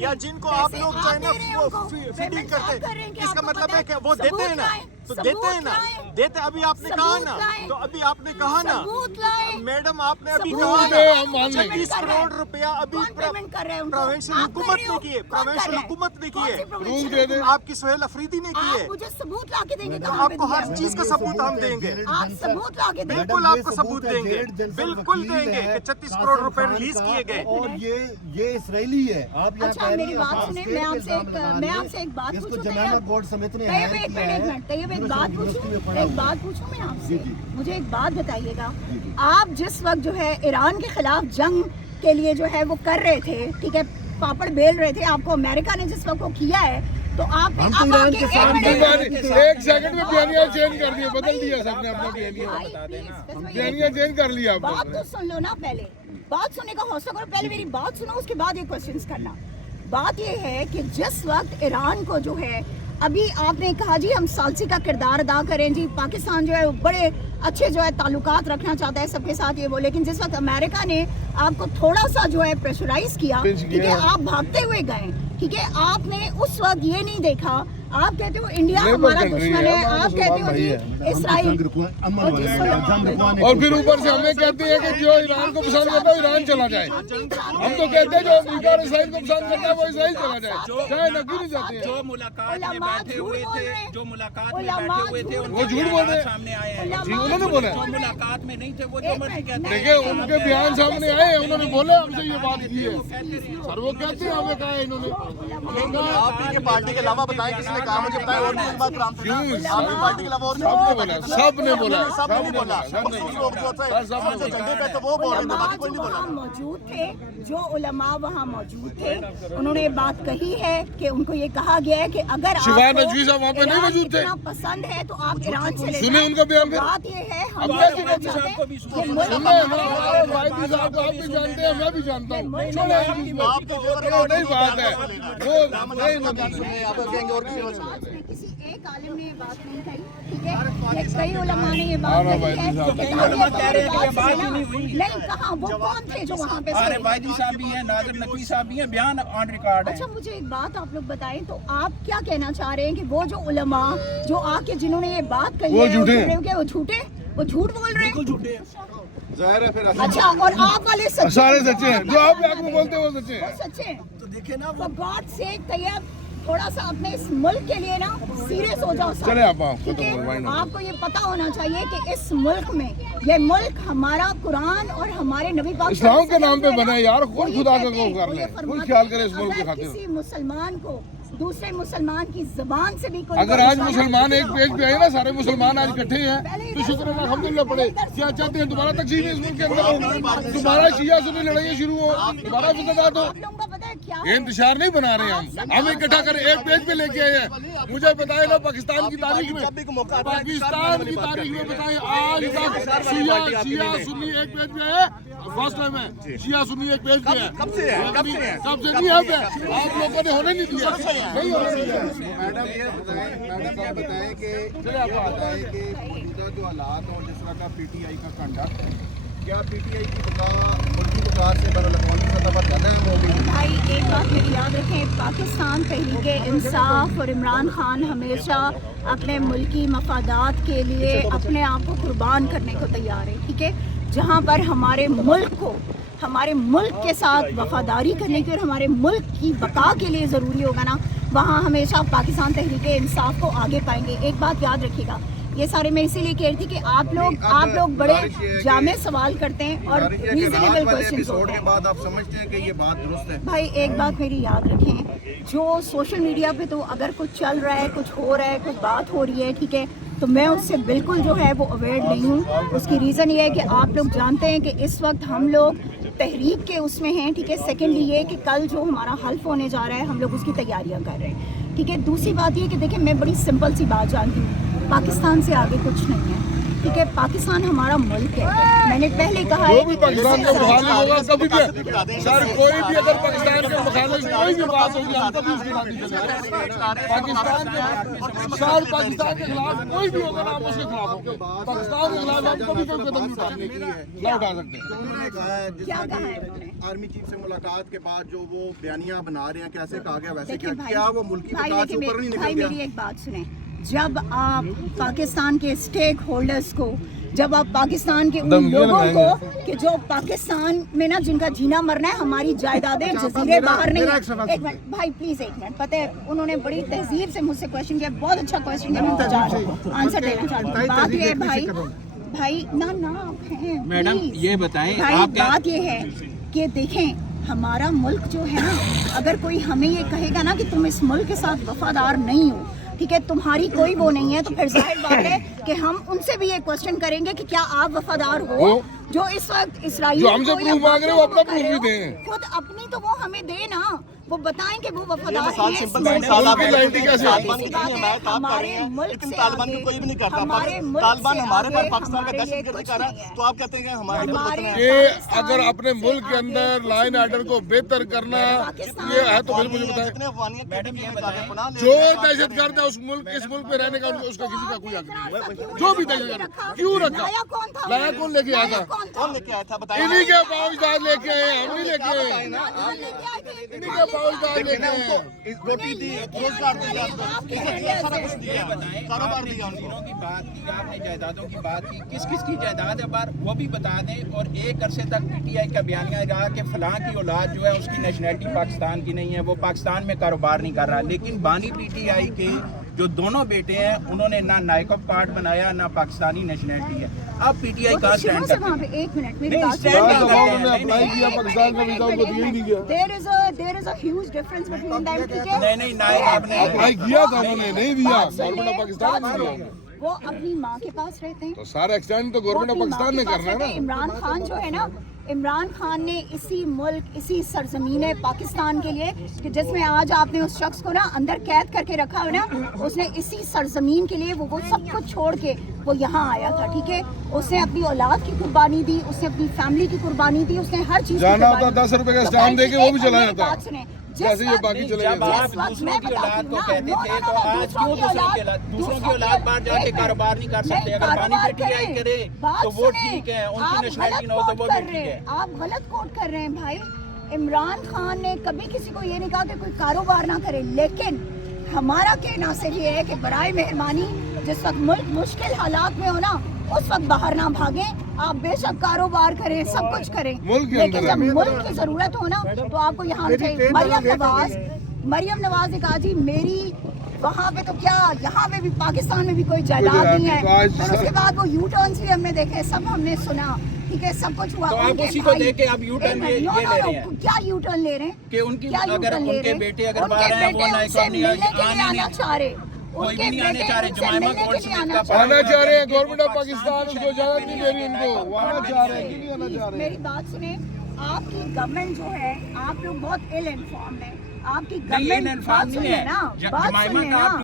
या जिनको आप लोग जो है ना फीडिंग करते हैं, इसका मतलब है कि वो देते हैं ना, तो देते हैं ना, देते। अभी आपने कहा ना, तो अभी आपने कहा ना मैडम, आपने अभी कहा ना 36 करोड़ रुपया अभी प्रोविंशियल हुकूमत ने किए, प्रोविंशियल हुकूमत ने किए, आपकी सुहेल अफरीदी ने किए। मुझे सबूत ला के देंगे, आपको हर चीज का सबूत हम देंगे, आप सबूत ला के देंगे, बिल्कुल आपको सबूत देंगे, बिल्कुल देंगे कि 36 करोड़ रुपए रिलीज किए गए। और ये इसराइली है। आप यहाँ अच्छा मेरी बात सुने, मैं आपसे एक बात पूछूं, बोर्ड समिति ने एक बात पूछूं मैं आपसे, मुझे एक बात बताइएगा, आप जिस वक्त जो है ईरान के खिलाफ जंग के लिए जो है वो कर रहे थे, ठीक है, पापड़ बेल रहे थे, आपको अमेरिका ने जिस वक्त वो किया है, तो आपने हम तो ईरान के साथ एक सेकंड में बयानिया चेंज कर दिया, बदल दिया सबने अपना बयानिया चेंज कर लिया। बात तो सुन लो ना, पहले बात सुनने का हौसला करो, पहले मेरी बात सुनो, उसके बाद ये क्वेश्चंस करना। बात ये है कि जिस वक्त ईरान को जो है, अभी आपने कहा जी हम सालसी का किरदार अदा करें जी, पाकिस्तान जो है बड़े अच्छे जो है ताल्लुकात रखना चाहता है सबके साथ, ये वो, लेकिन जिस वक्त अमेरिका ने आपको थोड़ा सा जो है प्रेशराइज किया, ठीक है, आप भागते हुए गए, ठीक है, आपने उस वक्त ये नहीं देखा, आप कहते हो इंडिया हमारा दुश्मन है, आप कहते हो जी इसराइल, और फिर ऊपर से हमें कहते हैं कि जो ईरान को पसंद करता है ईरान चला जाए। हम तो कहते हैं जो अमेरिका और इसराइल को पसंद करता है वो इसराइल चला जाए, चाहे नकी नहीं जाते हैं। जो मुलाकात में बैठे हुए थे, वो झूठ बोल रहे हैं, सामने आए हैं, उन्होंने बोला जो मुलाकात में नहीं थे वो जो मर्जी कहते हैं। देखिए उनके बयान सामने आए हैं, उन्होंने बोला हमसे ये बात की है, सर वो कहते हैं हमें कहा है इन्होंने। आप ये पार्टी के अलावा बताएं, किसी ने कहा मुझे बताया, और भी बात काम थे ना, आपकी पार्टी के अलावा और सबने बोला, सबने बोला, सबने बोला, लोग जो झंडे पे तो वो बोल रहे थे, बाकी कोई नहीं बोला। मौजूद थे जो उलमा वहाँ मौजूद थे, उन्होंने ये बात कही है कि उनको ये कहा गया है कि अगर शिवान नजवी साहब वहाँ पे नहीं मौजूद थे, पसंद है तो आप ईरान चले जाएं। सुने उनका बयान। बात ये है हम आप भी जानते हैं, मैं भी जानता हूँ, नहीं बात है वो किसी एक आलिम ने ये बात नहीं कही, ठीक है, कई उलमा ने ये बात कही है, नहीं कहा, वो कौन थे जो वहाँ पे? वाइदी साहब भी हैं, नाज़िर नकवी साहब भी हैं, बयान ऑन रिकॉर्ड है। अच्छा मुझे एक बात आप लोग बताएं, तो आप क्या कहना चाह रहे हैं कि वो जो उलमा जो आके जिन्होंने ये बात कही है वो झूठे, वो झूठे, वो झूठ बोल रहे हैं? अच्छा, और आप वाले सारे सच्चे हैं, जो आप में बोलते हैं वो सच्चे हैं, सच्चे हैं। तो देखिए ना, फॉर गॉड सेक तैयब थोड़ा सा अपने इस मुल्क के लिए ना सीरियस हो जाओ। चले आप ठीक है, आपको ये पता होना चाहिए कि इस मुल्क में, ये मुल्क हमारा कुरान और हमारे नबी पाक इस्लाम के नाम पे बना है यार, खुद खुदा का खौफ कर ले, खुद ख्याल करे इस मुल्क के खातिर। किसी मुसलमान को दूसरे मुसलमान की जबान से भी कोई, अगर आज मुसलमान एक पेज पे आए ना, सारे मुसलमान आज इकट्ठे हैं, तो शुक्र है अल्हम्दुलिल्लाह पड़े। क्या चाहते हैं दोबारा तकसीम इस मुल्क के अंदर हो, दोबारा शिया सुन्नी लड़ाइयाँ शुरू हो, दोबारा फसादात हो? ये इंतजार नहीं बना रहे हम इकट्ठा करें, एक पेज पे लेके आए हैं। मुझे बताए ना पाकिस्तान की तारीख में, पाकिस्तान की तारीख में बताए आज तक शिया सुन्नी एक पेज पे है, फर्स्ट टाइम है शिया सुन्नी एक पेज पे है, कब से नहीं है, आप लोगों ने होने नहीं दिया, नहीं होने दिया। मैडम ये बताएं कि मौजूदा जो हालात और जिस तरह का पीटीआई का कंडक्ट, क्या पीटीआई की मुल्की बुखार से बरअलमी सतह पर ज़्यादा हो गई? भाई एक बात मेरी याद रखें, पाकिस्तान तहरीक इंसाफ और इमरान खान हमेशा अपने मुल्की मफादात के लिए अपने आप को कुर्बान करने को तैयार है, ठीक है, जहाँ पर हमारे मुल्क को, हमारे मुल्क के साथ वफादारी करने की और हमारे मुल्क की बका के लिए ज़रूरी होगा ना, वहाँ हमेशा पाकिस्तान तहरीक इंसाफ को आगे पाएंगे। एक बात याद रखिएगा, ये सारे मैं इसीलिए कह रही थी कि आप लोग बड़े जामे सवाल करते हैं और रीजनेबल क्वेश्चन के बाद आप समझते हैं कि ये बात दुरुस्त है। भाई एक बात मेरी याद रखें, जो सोशल मीडिया पे तो अगर कुछ चल रहा है, कुछ हो रहा है, कुछ बात हो रही है, ठीक है, तो मैं उससे बिल्कुल जो है वो अवेयर नहीं हूँ। उसकी रीज़न ये है कि आप लोग जानते हैं कि इस वक्त हम लोग तहरीक के उसमें हैं, ठीक है। सेकेंडली ये कि कल जो हमारा हल्फ होने जा रहा है, हम लोग उसकी तैयारियाँ कर रहे हैं, ठीक है। दूसरी बात ये कि देखिए, मैं बड़ी सिंपल सी बात जानती हूँ, पाकिस्तान से आगे कुछ नहीं है, ٹھیک ہے پاکستان ہمارا ملک ہے میں نے پہلے کہا جو ہے بھی پاکستان کا مخالف ہوگا کبھی بھی سر کوئی بھی اگر پاکستان کے مخالف کوئی بھی بات ہوگی ہم کبھی اس کے ساتھ نہیں چلیں گے پاکستان کے خلاف کوئی بھی ہوگا ہم اس کے خلاف ہوں گے پاکستان کے خلاف ہم کبھی کوئی قدم نہیں اٹھا سکتے تو انہوں نے کہا ہے جس طرح آرمی چیف سے ملاقات کے بعد جو وہ بیانیہ بنا رہے ہیں کیسے کہا گیا ویسے کیا وہ ملکی مفاد سے اوپر نہیں نکل گیا؟ میری ایک بات سنیں جب آپ پاکستان کے اسٹیک ہولڈرز کو جب آپ پاکستان کے ان لوگوں کو کہ جو پاکستان میں نا جن کا جینا مرنا ہے ہماری جائیدادیں جزیرے باہر نہیں ہیں ایک منٹ بھائی پلیز ایک منٹ پتہ ہے انہوں نے بڑی تہذیب سے مجھ سے کویشچن کیا بہت اچھا کویشچن کیا میں آنسر دینا چاہتی ہوں بات یہ ہے بھائی نہ آپ ہیں میڈم یہ بتائیں بھائی بات یہ ہے کہ دیکھیں ہمارا ملک جو ہے نا اگر کوئی ہمیں یہ کہے گا نا کہ تم اس ملک کے ساتھ وفادار نہیں ہو ٹھیک ہے تمہاری کوئی وہ نہیں ہے تو پھر ظاہر بات ہے کہ ہم ان سے بھی یہ کوشچن کریں گے کہ کیا آپ وفادار ہو جو اس وقت اسرائیل جو ہم سے پروف مانگ رہے ہیں وہ اپنا پروف بھی دیں خود اپنی تو وہ ہمیں دے نا وہ بتائیں کہ وہ وفادار ہمارے ملک سے طالبان کو کوئی بھی نہیں کرتا طالبان ہمارے پر پاکستان کا دہشت گردی کر رہا ہے تو آپ کہتے ہیں کہ ہمارے کہ اگر اپنے ملک کے اندر لائن آرڈر کو بہتر کرنا یہ ہے تو پھر مجھے بتائیں جو دہشت گرد ہے اس ملک میں رہنے کا اس کا کسی کا کوئی حق نہیں ہے جو بھی دہشت گرد کیوں رکھا لایا کون لے کے آیا تھا کون لے کے آیا تھا بتائیں انہی کے فوجدار لے کے آئے ہم نہیں لے کے آئے انہی کے فوجدار لے کے آئے روٹی دی روزگار دیا سارا کچھ دیا کاروبار دیا ان کی بات کی آپ نے جائیدادوں کی بات کی کس کی جائیداد ہے بار وہ بھی بتا دیں اور ایک عرصے تک پی ٹی آئی کا بیانیہ رہا کہ فلاں کی اولاد جو ہے اس کی نیشنلٹی پاکستان کی نہیں ہے وہ پاکستان میں کاروبار نہیں کر رہا لیکن بانی پی ٹی آئی کے جو دونوں بیٹے ہیں انہوں نے نہ نائکوب کارڈ بنایا نہ پاکستانی نیشنلٹی ہے اب پی ٹی آئی کا اسٹینڈ کرتے ہیں ایک منٹ نہیں اسٹینڈ اپلائی کیا پاکستان کا ویزا ان کو دیا ہی نہیں گیا there is a huge difference between them ٹھیک ہے نہیں نائب آپ نے اپلائی کیا تھا انہوں نے نہیں دیا گورنمنٹ آف پاکستان نے نہیں دیا وہ اپنی ماں کے پاس رہتے ہیں تو سارا ایکسٹینڈ تو گورنمنٹ آف پاکستان نے کرنا ہے نا عمران خان جو ہے نا عمران خان نے اسی ملک اسی سرزمین پاکستان کے لیے کہ جس میں آج آپ نے اس شخص کو نا اندر قید کر کے رکھا ہے نا اس نے اسی سرزمین کے لیے وہ سب کچھ چھوڑ کے وہ یہاں آیا تھا ٹھیک ہے اس نے اپنی اولاد کی قربانی دی اس نے اپنی فیملی کی قربانی دی اس نے ہر چیز جانا ہوتا 10 روپے کا اسٹامپ دے کے وہ بھی چلا جاتا جیسے یہ باقی چلے جب آپ دوسروں کی اولاد کو کہتے تھے تو آج کیوں دوسروں کی اولاد باہر جا کے کاروبار نہیں کر سکتے اگر بانی پی ٹی آئی کرے تو وہ ٹھیک ہے ان کی نیشنلٹی نہ ہو تو وہ بھی ٹھیک ہے آپ غلط کوٹ کر رہے ہیں بھائی عمران خان نے کبھی کسی کو یہ نہیں کہا کہ کوئی کاروبار نہ کرے لیکن ہمارا کہنا صرف یہ ہے کہ برائے مہربانی جس وقت ملک مشکل حالات میں ہو نا اس وقت باہر نہ بھاگیں آپ بے شک کاروبار کریں سب کچھ کریں لیکن جب ملک کی ضرورت ہو نا تو آپ کو یہاں چاہیے مریم نواز نے کہا جی میری وہاں پہ تو کیا یہاں پہ بھی پاکستان میں بھی کوئی جائیداد نہیں ہے پھر اس کے بعد وہ یو ٹرنس بھی ہم نے دیکھے سب ہم نے سنا ٹھیک ہے سب کچھ ہوا تو آپ اسی کو دیکھ کے اب یو ٹرن لے رہے ہیں کیا یو ٹرن لے رہے ہیں کہ ان کی اگر ان کے بیٹے اگر باہر ہیں وہ نائکوب نہیں آنا چاہ رہے کوئی بھی نہیں آنے چاہ رہے جمائمہ گولڈ سمتھ کا آنا چاہ رہے ہیں گورنمنٹ آف پاکستان اس کو اجازت نہیں دے رہی ان کو وہ آنا چاہ رہے ہیں کہ نہیں آنا چاہ رہے ہیں میری بات سنیں آپ کی گورنمنٹ جو ہے آپ لوگ بہت ill informed ہیں آپ کی نہیں گورنمنٹ انفارم نہیں ہے جمائمہ کا